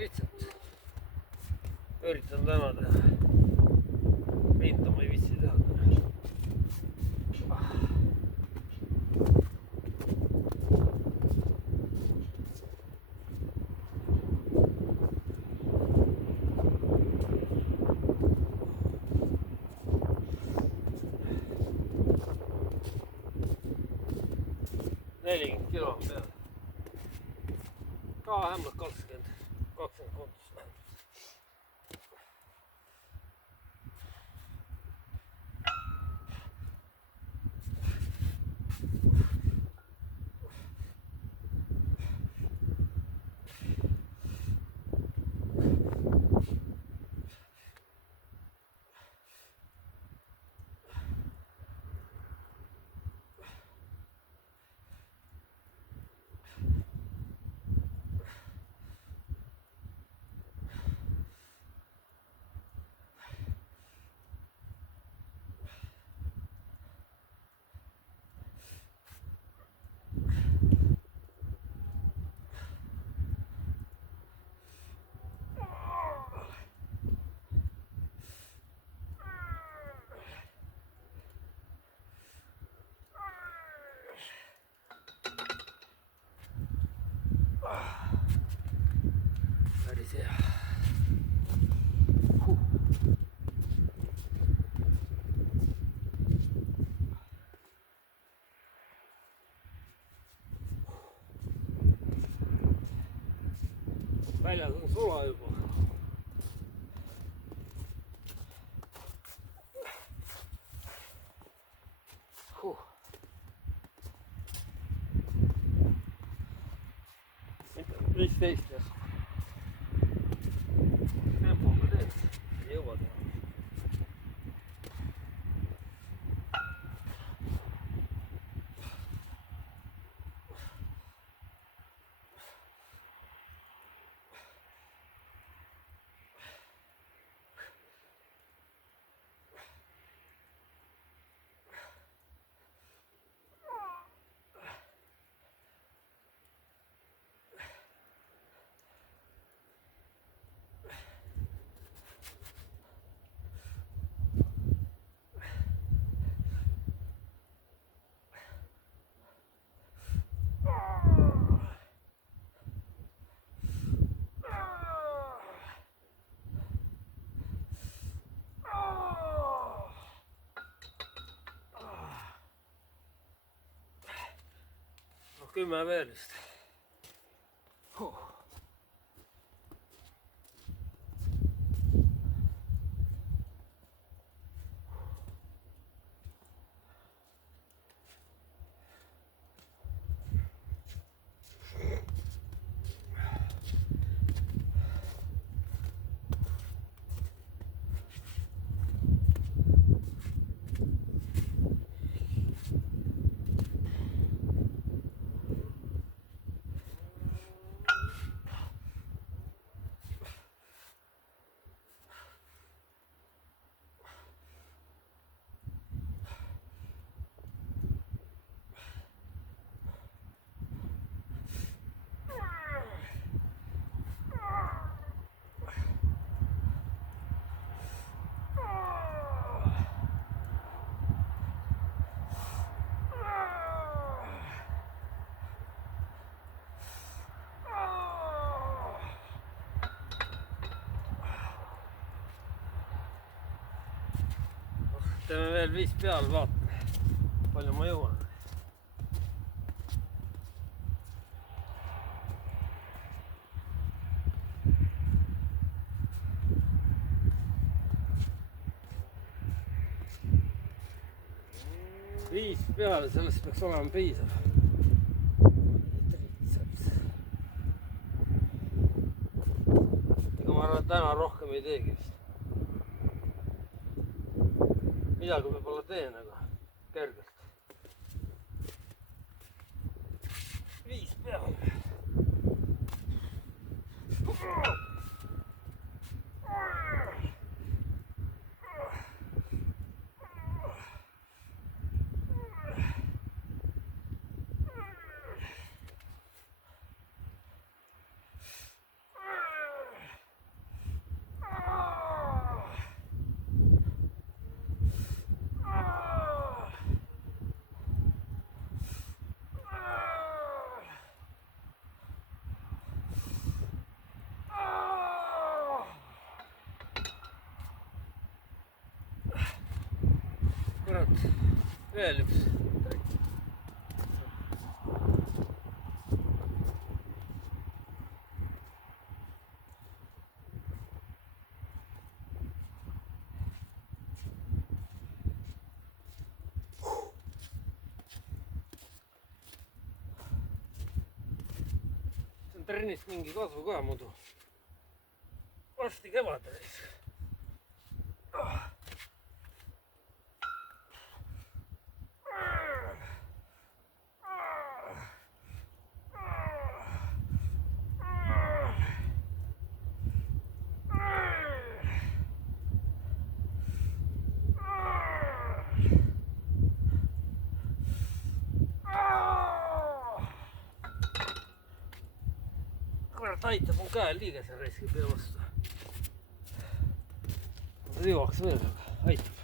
lihtsalt. Üritan täna teha. Rinda ma ei viitsi teha. Kilo on peal. Ka vähemalt 20 kontus. Päris hea. Väljas on sula juba. Mitte 15 järsku. Tempoga teed, ei jõua teha. Kümme veel vist. Teeme veel 5 peal, vaatame, palju ma jõuan. Viis peale, sellest peaks olema piisav. Ega ma arvan, et täna rohkem ei teegi vist. Midagi võib-olla teen, aga kergelt. 5 peale. veel üks trekk. Trennist mingi kasu ka muidu. Varsti kevad reis. Kurat aitab, on käel liiga see raisk ei pea vastu. Jõuaks veel, aga aitab.